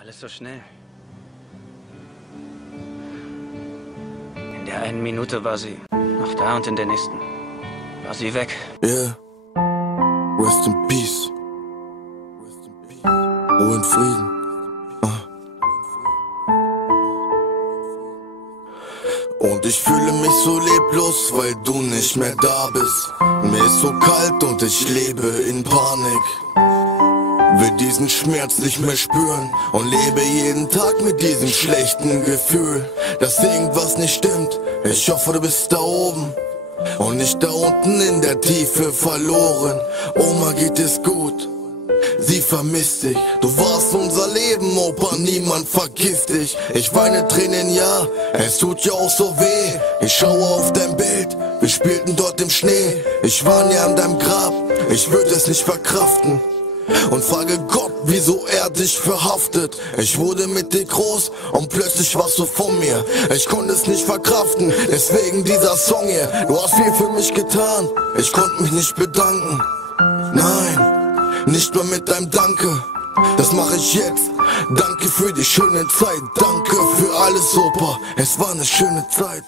Alles so schnell. In der einen Minute war sie noch da und in der nächsten war sie weg. Yeah. Rest in peace. Ruhe in Frieden. Und ich fühle mich so leblos, weil du nicht mehr da bist. Mir ist so kalt und ich lebe in Panik. Will diesen Schmerz nicht mehr spüren und lebe jeden Tag mit diesem schlechten Gefühl, dass irgendwas nicht stimmt. Ich hoffe, du bist da oben und nicht da unten in der Tiefe verloren. Oma geht es gut, sie vermisst dich. Du warst unser Leben, Opa, niemand vergisst dich. Ich weine Tränen, ja, es tut ja auch so weh. Ich schaue auf dein Bild, wir spielten dort im Schnee. Ich war nie an deinem Grab, ich würde es nicht verkraften. Und frage Gott, wieso er dich verhaftet. Ich wurde mit dir groß und plötzlich warst du von mir. Ich konnte es nicht verkraften, deswegen dieser Song hier. Du hast viel für mich getan, ich konnte mich nicht bedanken. Nein, nicht mal mit deinem Danke, das mache ich jetzt. Danke für die schöne Zeit, danke für alles, Opa. Es war eine schöne Zeit.